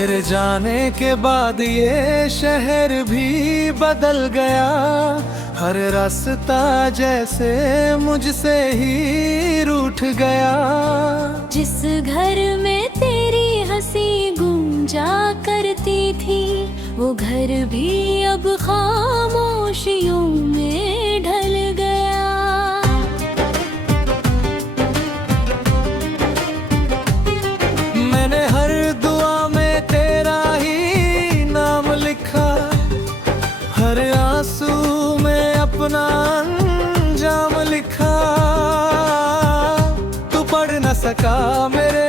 तेरे जाने के बाद ये शहर भी बदल गया। हर रास्ता जैसे मुझसे ही रूठ गया। जिस घर में तेरी हंसी गूंजा करती थी, वो घर भी अब खामोशियों में ढल गया। मैंने हर दुआ में तेरा ही नाम लिखा, हर आंसू में अपना अंजाम लिखा। तू पढ़ न सका मेरे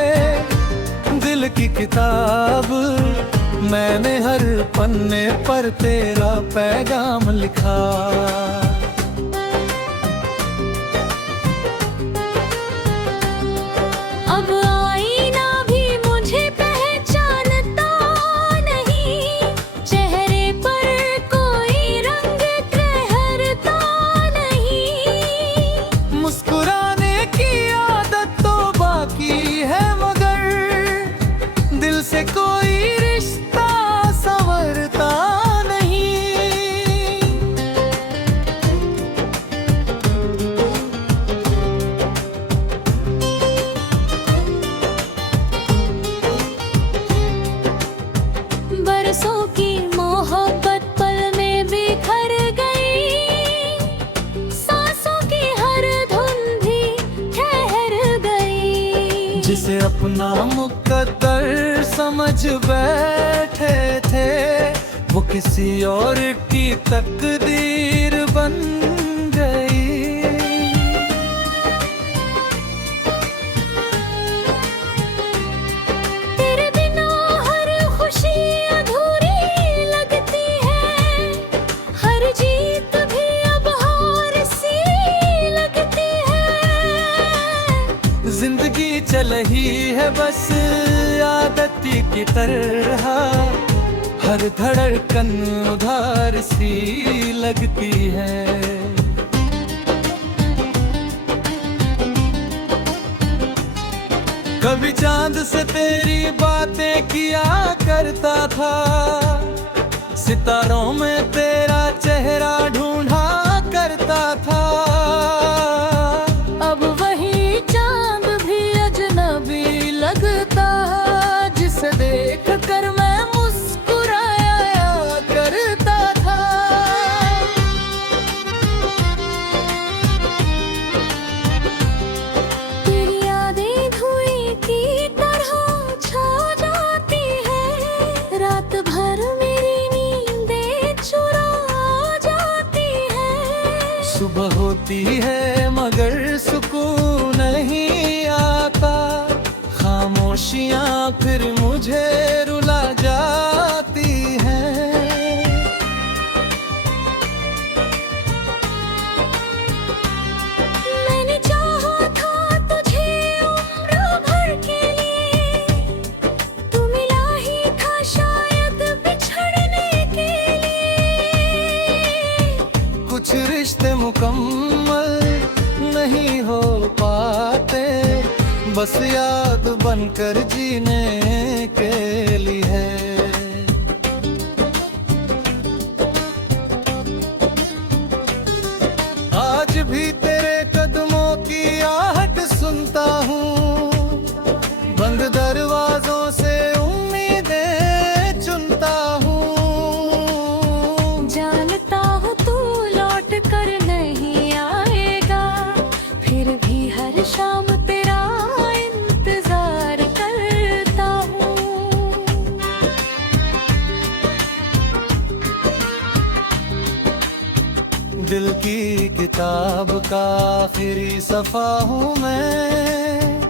दिल की किताब, मैंने हर पन्ने पर तेरा पैगाम लिखा। अब आईना भी मुझे पहचानता नहीं, चेहरे पर कोई रंग ठहरता नहीं। मुस्कुराने की आदत तो बाकी है, मगर दिल से कोई रिश्ता संवरता नहीं। बरसों की मोहब्बत पल में बिखर गई, सांसों की हर धुन भी ठहर गई। जिसे अपना मुकद्दर समझ बैठे थे, वो किसी और की तकदीर बन गई। तेरे बिना हर खुशी अधूरी लगती है, हर जीत भी अब हार सी लगती है। जिंदगी चल ही है बस आदती की तरह, हर धड़कन उधार सी लगती है। कभी चांद से तेरी बातें किया करता था, सितारों में तेरा चेहरा ढूंढा करता था। अब वही चांद भी अजनबी लगता, जिसे देख कर मैं मुस्कुराया करता था। तेरी यादें धुएं की तरह छा जाती है, रात भर मेरी नींदें चुरा जाती है। सुबह होती है मगर सुकून नहीं आता, खामोशियां फिर मुझे रुला जाती हैं। मैंने चाहा था तुझे उम्र भर के लिए, तू मिला ही था शायद बिछड़ने के लिए। कुछ रिश्ते मुकम्मल नहीं हो पाते, बस याद बनकर जीने के लिए। आज भी तेरे कदमों की आहट सुनता हूँ, बंद दरवाजों से उम्मीदें चुनता हूँ। जानता हूँ तू लौट कर नहीं आएगा, फिर भी हर शाम तेरा इंतजार करता हूँ। दिल की किताब का आखिरी सफा हूँ मैं,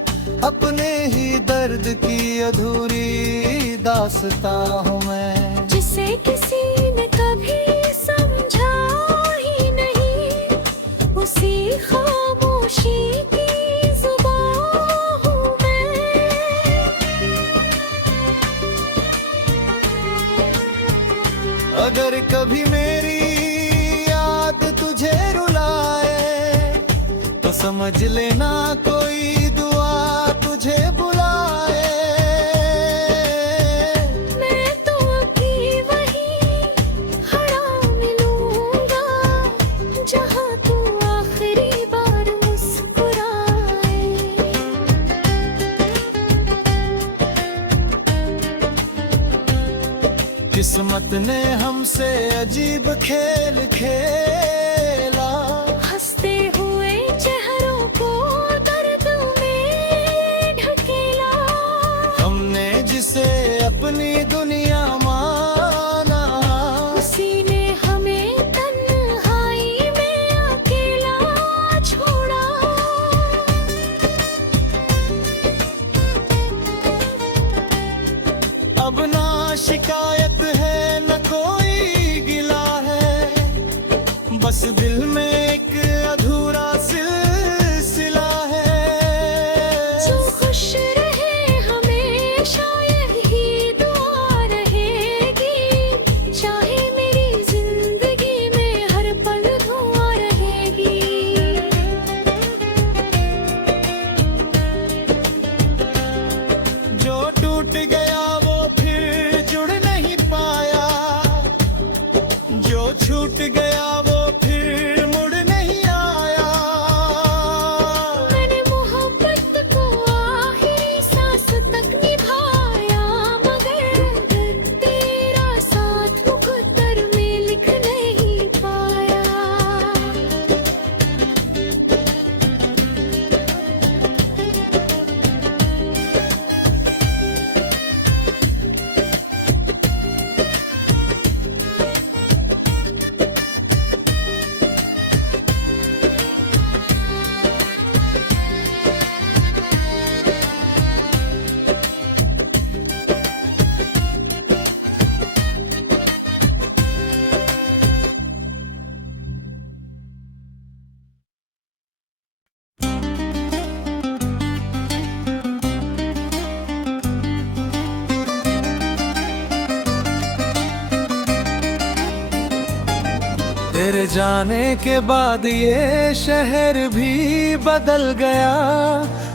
अपने ही दर्द की अधूरी दास्तां हूँ मैं। जिसे किसी ने कभी समझा ही नहीं, उसी खामोशी की जुबान हूँ मैं। अगर कभी मेरी याद तुझे रुलाए, तो समझ लेना कोई दुआ तुझे बुलाए। वक्त ने हमसे अजीब खेल खेला, हंसते हुए चेहरों को दर्द में ढकेला। हमने जिसे अपनी दुनिया माना, उसी ने हमें तन्हाई में अकेला छोड़ा। अब ना शिकायत है न कोई गिला है, बस दिल में एक अधूरा सिलसिला है। जो खुश रहे हमेशा यही दुआ रहेगी, चाहे मेरी जिंदगी में हर पल धुआं रहेगी। जो टूट गया वो फिर जुड़ नहीं पाया, जो छूट गया वो फिर मुड़ नहीं आया। मैंने मोहब्बत को आखिरी सांस तक निभाया, मगर तेरा साथ मुकद्दर में लिख नहीं पाया। तेरे जाने के बाद ये शहर भी बदल गया,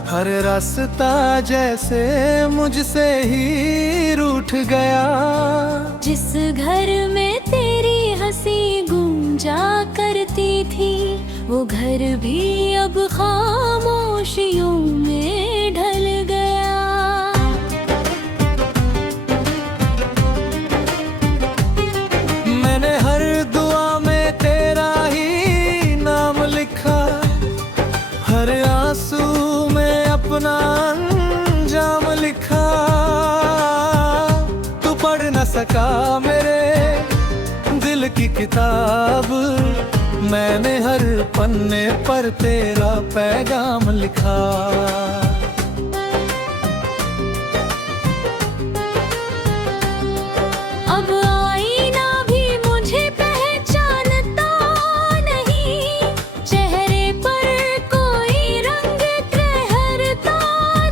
हर रास्ता जैसे मुझसे ही रूठ गया। जिस घर में तेरी हंसी गूंजा करती थी, वो घर भी अब खामोशियों में ढल गया। मैंने हर दुआ में तेरा ही नाम लिखा, हर आंसू में अपना अंजाम लिखा। तू पढ़ न सका मेरे दिल की किताब, मैंने हर पन्ने पर तेरा पैगाम लिखा। अब आईना भी मुझे पहचानता नहीं, चेहरे पर कोई रंग ठहरता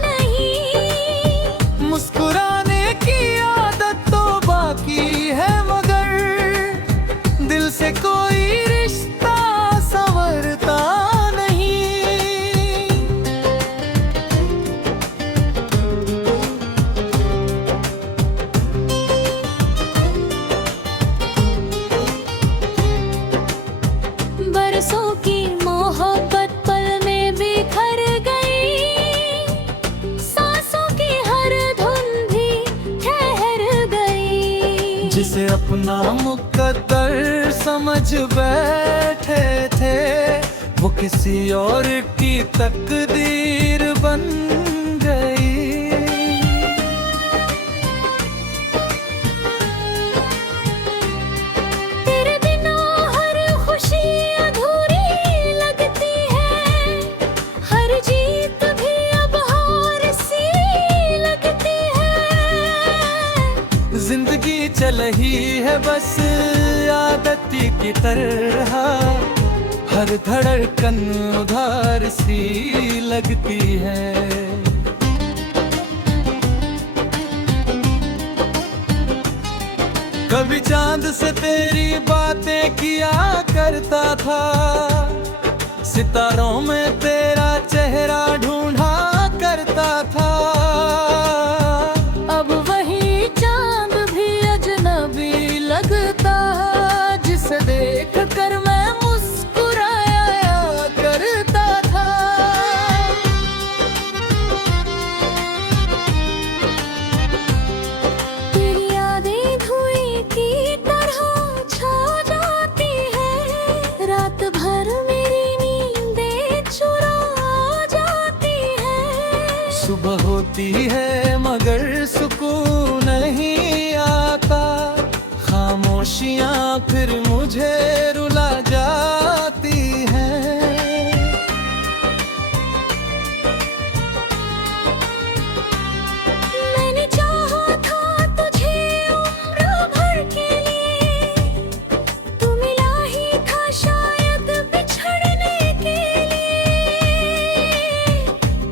नहीं। मुस्कुराने की आदत तो बाकी है, मगर दिल से कोई रिश्ता संवरता नहीं। बरसों की मोहब्बत पल में बिखर गई, सांसों की हर धुन भी ठहर गई। जिसे अपना मुकद्दर समझ बैठे थे, वो किसी और की तकदीर बन गई। तेरे बिना हर खुशी अधूरी लगती है, हर जीत भी अब हार सी लगती है। जिंदगी चल ही है बस आदत की तरह, हर धड़कन उधार सी लगती है। कभी चांद से तेरी बातें किया करता था, सितारों में तेरा चेहरा ढूंढा करता था। अब वही चांद भी अजनबी लगता, जिसे देख कर मैं मुस्कुराया करता था। तेरी यादें धुएं की आती है मगर सुकून नहीं आता। खामोशियां फिर मुझे रुला जाती हैं। मैंने चाहा था तुझे उम्र भर के लिए, तू मिला ही था शायद बिछड़ने के लिए।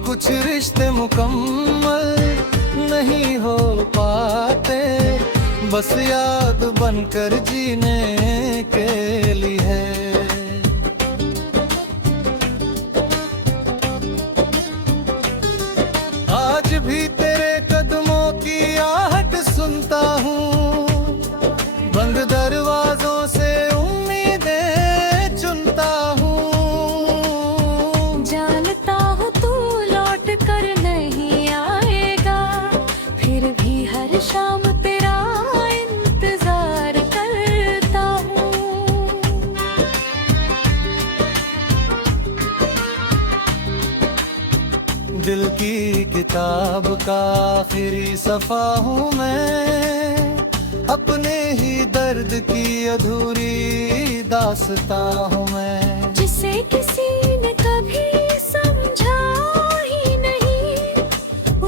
कुछ रिश्ते मुकम्मल नहीं हो पाते, बस याद बनकर जीने के लिए। आज भी तेरे कदमों की आहट सुनता हूँ, बंद दरवाजों से उम्मीदें चुनता हूँ। जानता हूँ तू लौट कर नहीं आएगा, फिर भी हर शाम तेरा इंतजार करता हूँ। दिल की किताब का आखिरी सफा हूँ मैं, अपने ही दर्द की अधूरी दास्तां हूँ मैं। जिसे किसी ने कभी समझा ही नहीं,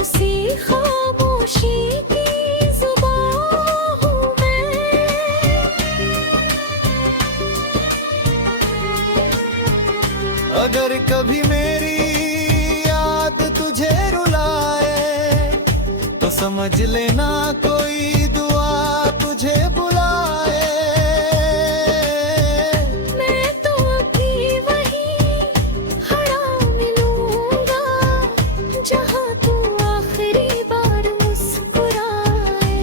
उसी खामोशी की जुबान हूँ मैं। अगर कभी मेरी याद तुझे रुलाए, तो समझ लेना कोई दुआ तुझे बुलाए। मैं तो अभी वहीं खड़ा मिलूंगा, जहाँ तू आखिरी बार मुस्कुराए।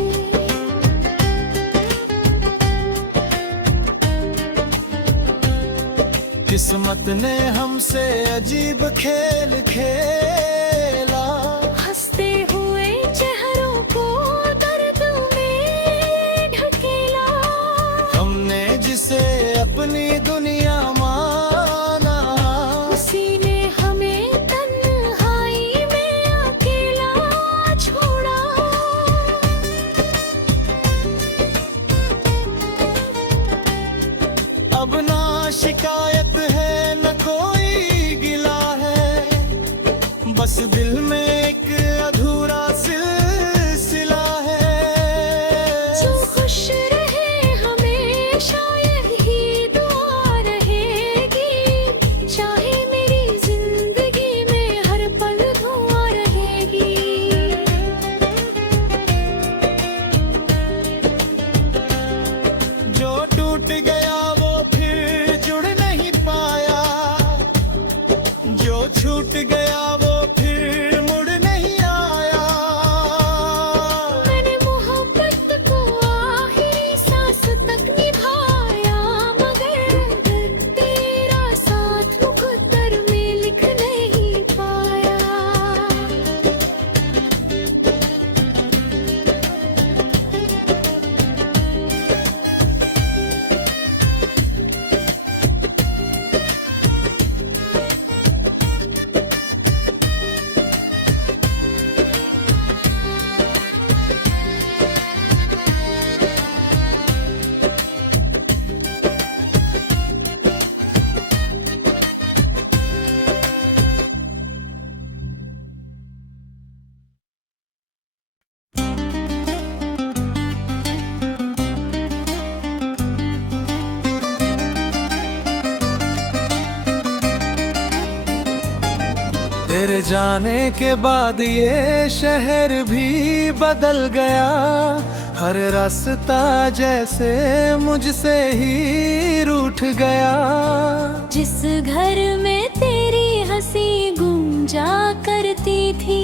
किस्मत ने हमसे अजीब खेल खेला, हंसते हुए चेहरों को दर्द में ढकेला। हमने जिसे अपनी दुनिया माना, उसी ने हमें तन्हाई में अकेला छोड़ा। अब ना शिकायत है न कोई गिला है, बस दिल में एक अधूरा सिलसिला है। जो खुश रहे हमेशा यही दुआ रहेगी, चाहे मेरी जिंदगी में हर पल धुआं रहेगी। जो टूट गया वो फिर जुड़ नहीं पाया, जो छूट गया वो फिर मुड़ नहीं आया। मैंने मोहब्बत को आखिरी सांस तक निभाया, मगर तेरा साथ मुकद्दर में लिख नहीं पाया। तेरे जाने के बाद ये शहर भी बदल गया, हर रास्ता जैसे मुझसे ही रूठ गया। जिस घर में तेरी हंसी गूंजा करती थी,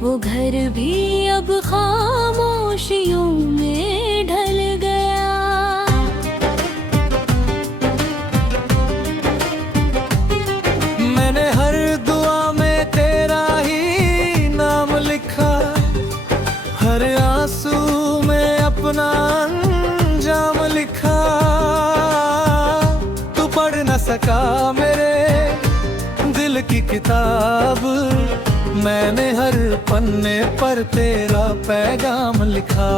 वो घर भी अब खामोशियों में ढल गया। मैंने हर दुआ में तेरा ही नाम लिखा, हर आंसू में अपना अंजाम लिखा। तू पढ़ न सका मेरे दिल की किताब, मैंने हर पल पन्ने पर तेरा पैगाम लिखा।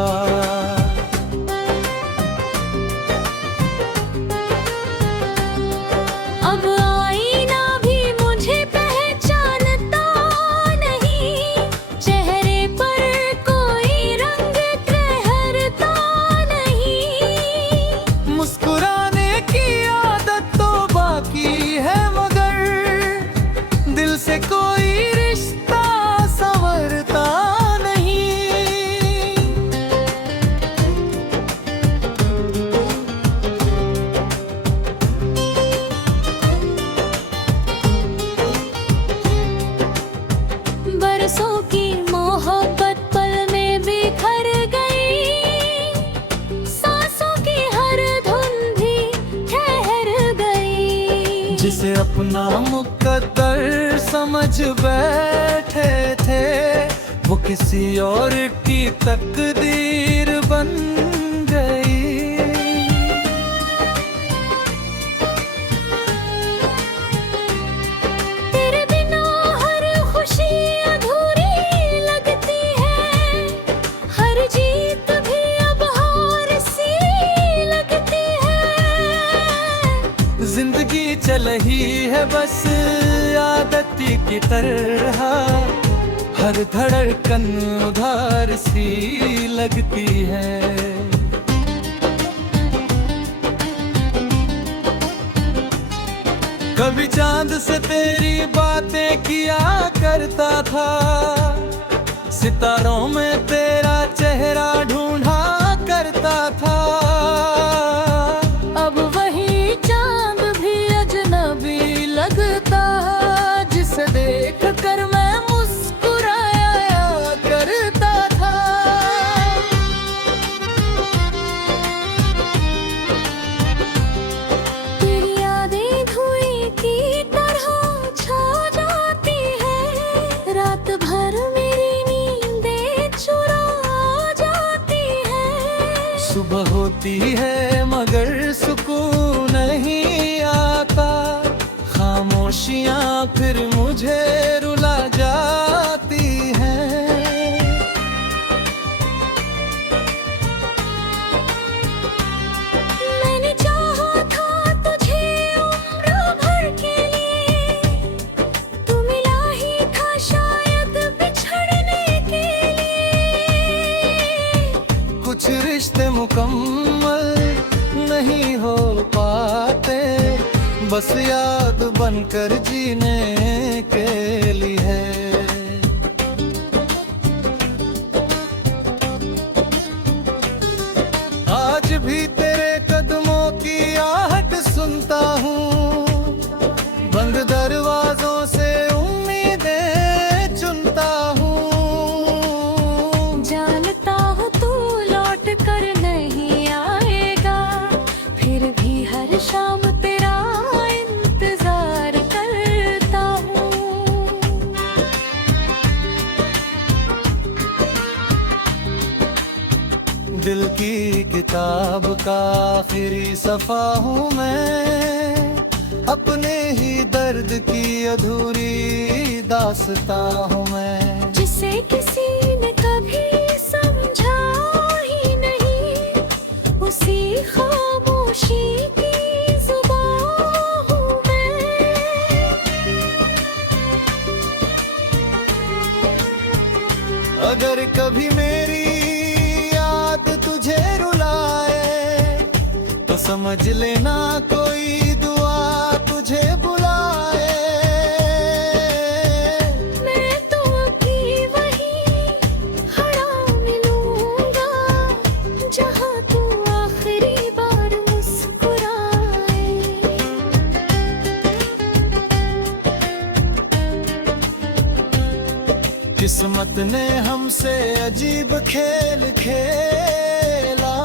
अब आईना भी मुझे पहचानता नहीं, चेहरे पर कोई रंग ठहरता नहीं। मुस्कुराने की आदत तो बाकी है, मगर दिल से कोई रिश्ता संवरता नहीं। बरसों की मोहब्बत पल में बिखर गई, सांसों की हर धुन भी ठहर गई। जिसे अपना मुकद्दर समझ बैठे थे, वो किसी और की तकदीर बन गई। तेरे बिना हर खुशी अधूरी लगती है, हर जीत भी अब हार सी लगती है। जिंदगी चल ही है बस आदत की तरह, हर धड़कन उधार सी लगती है। कभी चांद से तेरी बातें किया करता था, सितारों में तेरा चेहरा ढूंढा करता था। अब वही चांद भी अजनबी लगता, जिसे देख कर मैं मुस्कुराया करता था। तेरी यादें धुएं की तरह छा जाती है, रात भर मेरी नींदें चुरा जाती है। सुबह होती है मगर सुकून नहीं आता, खामोशियां फिर मुझे रुला जाती हैं। मैंने चाहा था तुझे उम्र भर के लिए, तू मिला ही था शायद बिछड़ने के लिए। कुछ रिश्ते मुकम्मल नहीं हो पाते, बस याद बनकर जीने के लिए। आज भी तेरे कदमों की आहट सुनता हूँ, बंद दरवाजों से उम्मीदें चुनता हूँ। जानता हूँ तू लौट कर नहीं आएगा, फिर भी हर शाम तेरा इंतजार करता हूँ। दिल की किताब का आखिरी सफा हूँ मैं, अपने ही दर्द की अधूरी दास्तां हूँ मैं। जिसे किसी ने कभी समझा ही नहीं, उसी खामोशी की जुबां हूँ मैं। अगर कभी मेरी याद तुझे रुलाए, तो समझ लेना कोई दुआ तुझे बुलाए। मैं तो अभी वहीं खड़ा मिलूंगा, जहाँ तू आखिरी बार मुस्कुराए। किस्मत ने हमसे अजीब खेल खेला,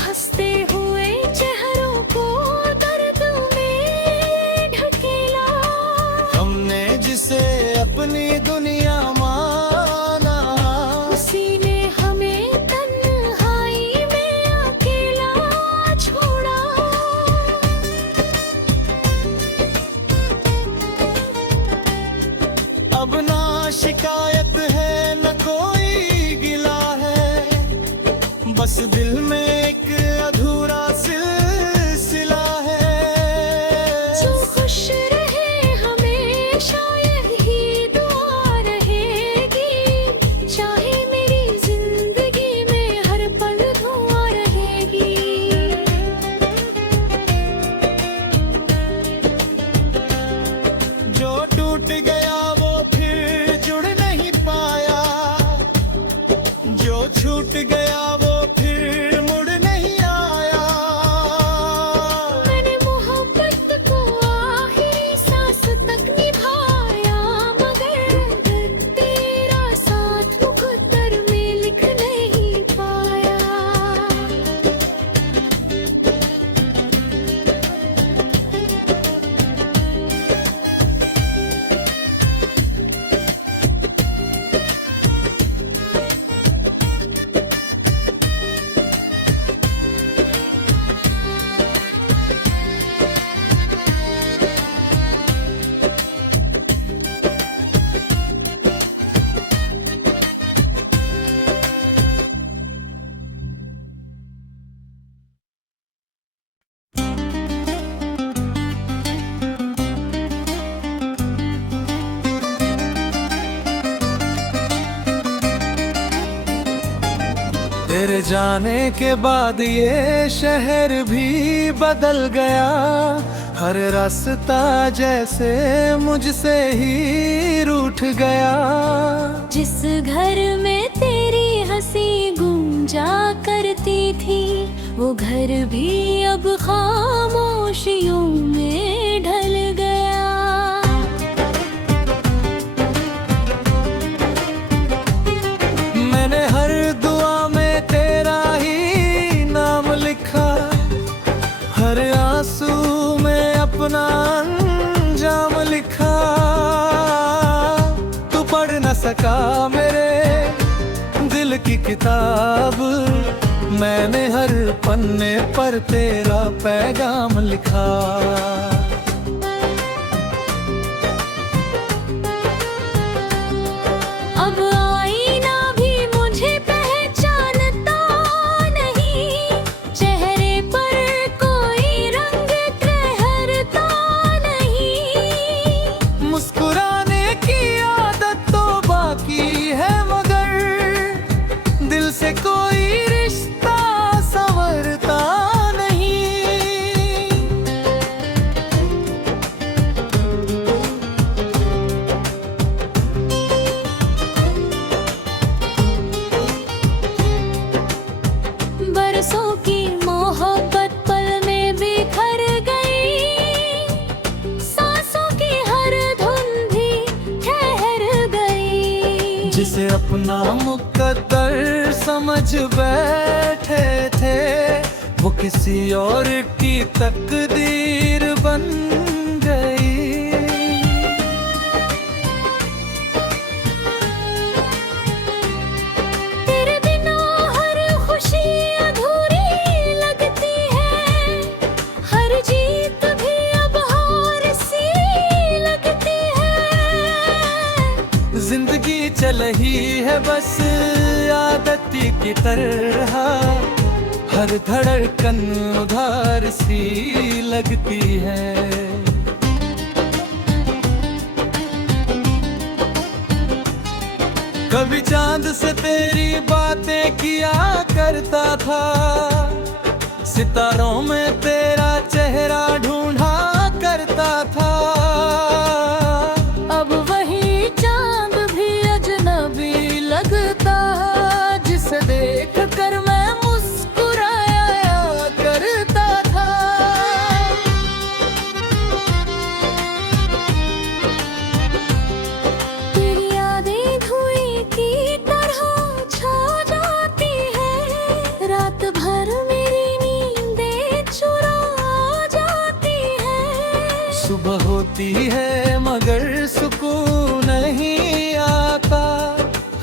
हंसते हुए चेहरों को दर्द में ढकेला। हमने जिसे अपनी दुनिया माना, उसी ने हमें तन्हाई में अकेला छोड़ा। अब ना शिकायत है न तेरे जाने के बाद ये शहर भी बदल गया, हर रास्ता जैसे मुझसे ही रूठ गया। जिस घर में तेरी हंसी गूंजा करती थी, वो घर भी अब खामोशियों में ढल गया। मैंने हर दुआ में तेरा ही नाम लिखा, हर आंसू में अपना अंजाम लिखा। तू पढ़ न सका मेरे दिल की किताब, मैंने हर पन्ने पर तेरा पैगाम लिखा। अब आईना भी मुझे पहचानता नहीं, चेहरे पर कोई रंग ठहरता नहीं। मुस्कुराने की आदत तो बाकी है, मगर दिल से कोई रिश्ता संवरता नहीं। बरसों की मोहब्बत पल में बिखर गई, सांसों की हर धुन भी ठहर गई। जिसे अपना मुकद्दर समझ बैठे थे, वो किसी और की तकदीर बन गई। तेरे बिना हर खुशी अधूरी लगती है, हर जीत भी अब हार सी लगती है। जिंदगी चल ही है बस आदती की तरह, हर धड़कन उधार सी लगती है। कभी चांद से तेरी बातें किया करता था, सितारों में तेरा चेहरा ढूंढा करता था। अब वही चांद भी अजनबी लगता, जिसे देख कर मैं मुस्कुराया करता था। तेरी यादें धुएं की तरह छा जाती है, रात भर मेरी नींदें चुरा जाती है। सुबह होती है मगर सुकून नहीं आता,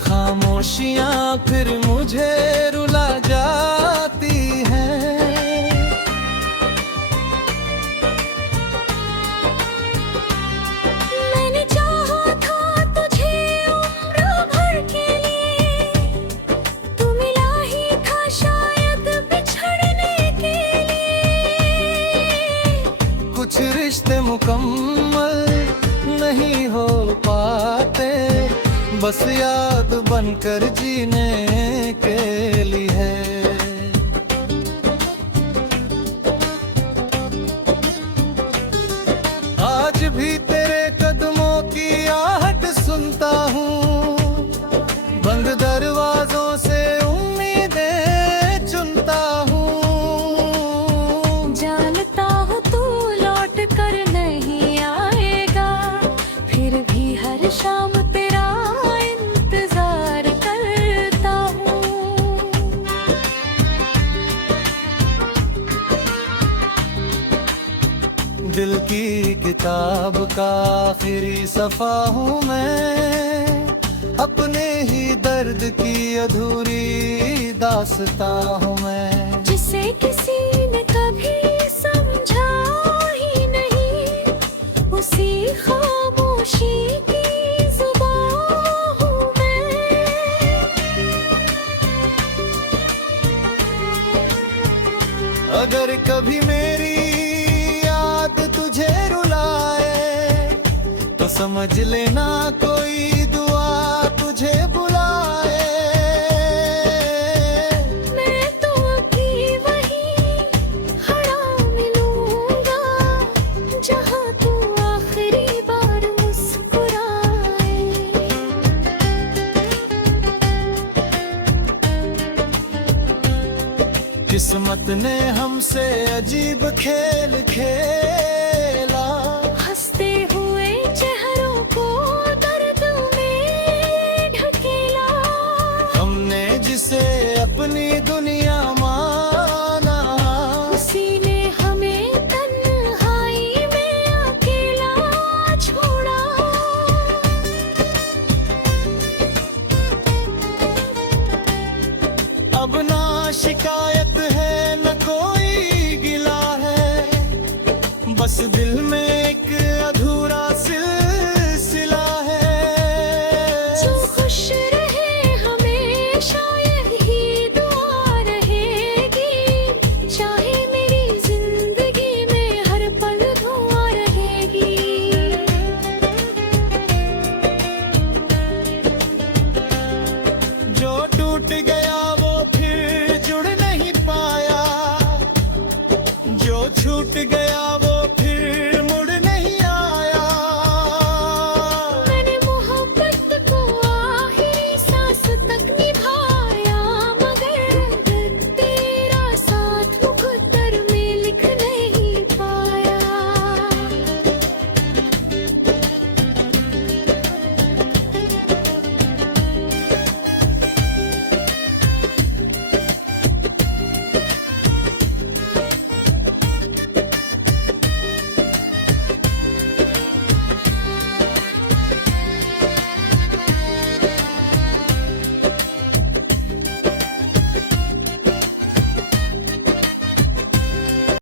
खामोशियां फिर मुझे रुला जाती हैं। मैंने चाहा था तुझे उम्र भर के लिए, तू मिला ही था शायद बिछड़ने के लिए। कुछ रिश्ते मुकम्मल नहीं हो पाते, बस याद बनकर जीने के लिए। आज भी तेरे कदमों की आहट सुनता हूँ, बंद दरवाजों से उम्मीदें चुनता हूँ। जानता हूँ तू लौट कर नहीं आएगा, फिर भी हर शाम तेरा इंतजार करता हूँ। दिल की किताब का आखिरी सफा हूँ मैं, अपने ही दर्द की अधूरी दास्तां हूँ मैं। जिसे किसी ने कभी समझा ही नहीं, उसी खामोशी की जुबां हूँ मैं। अगर कभी मेरी याद तुझे रुलाए, तो समझ लेना कोई दुआ तुझे बुलाए। मैं किस्मत ने हमसे अजीब खेल खेला। हंसते हुए चेहरों को दर्द में ढकेला। हमने जिसे अपनी दुनिया माना, उसी ने हमें तन्हाई में अकेला छोड़ा। अब ना शिकायत है न कोई गिला है, बस दिल में एक अधूरा